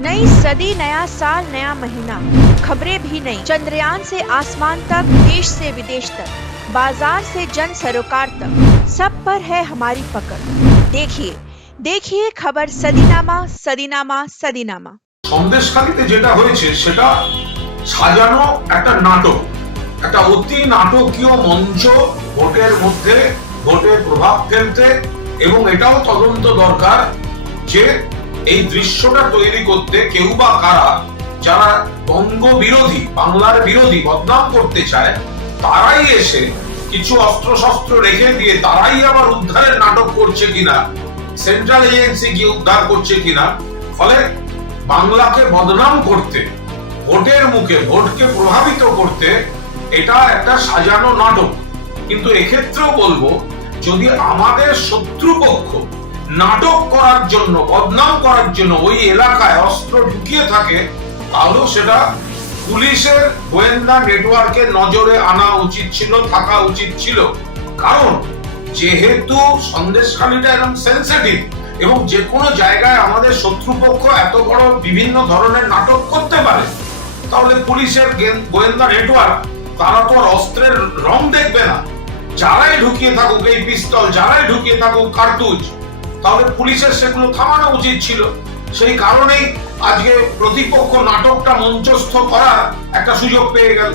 नई सदी, नया साल, नया महीना, खबरें भी नई। चंद्रयान से आसमान तक, देश से विदेश तक, बाजार से जन सरोकार तक, सब पर है हमारी पकड़। देखिए देखिए खबर सदीनामा सदीनामा सदीनामा। সন্দেশখালীতে যেটা হয়েছে সেটা সাজানো একটা নাটক, একটা অতি নাটকীয় মঞ্চ ভোটের মধ্যে ভোটে প্রভাব ফেলতে, এবং এটাও তদন্ত দরকার যে এই দৃশ্যটা তৈরি করতে কেউ বা কারা যারা বঙ্গ বিরোধী, বাংলার বিরোধী বদনাম করতে চায়, তারাই এসে কিছু অস্ত্র শস্ত্র রেখে দিয়ে তারাই আবার উদ্ধারের নাটক করছে কিনা, সেন্ট্রাল এজেন্সি গিয়ে উদ্ধার করছে কিনা, ফলে বাংলাকে বদনাম করতে, ভোটের মুখে ভোটকে প্রভাবিত করতে এটা একটা সাজানো নাটক। কিন্তু এক্ষেত্রেও বলবো, যদি আমাদের শত্রুপক্ষ নাটক করার জন্য, বদনাম করার জন্য ওই এলাকায় অস্ত্র ঢুকিয়ে থাকে, তাহলে সেটা পুলিশের গোয়েন্দা নেটওয়ার্কের নজরে আনা উচিত ছিল, থাকা উচিত ছিল। কারণ যেহেতু সন্দেশখালীটা এরকম সেন্সিটিভ, এবং যে কোনো জায়গায় আমাদের শত্রুপক্ষ এত বড় বিভিন্ন ধরনের নাটক করতে পারে, তাহলে পুলিশের গোয়েন্দা নেটওয়ার্ক তারা তো অস্ত্রের রং দেখবে না। যারাই ঢুকিয়ে থাকুক এই পিস্তল, যারাই ঢুকিয়ে থাকুক কার্তুজ, তাহলে পুলিশের সেগুলো থামানো উচিত ছিল। সেই কারণেই আজকে প্রতিপক্ষ নাটকটা মঞ্চস্থ করার একটা সুযোগ পেয়ে গেল।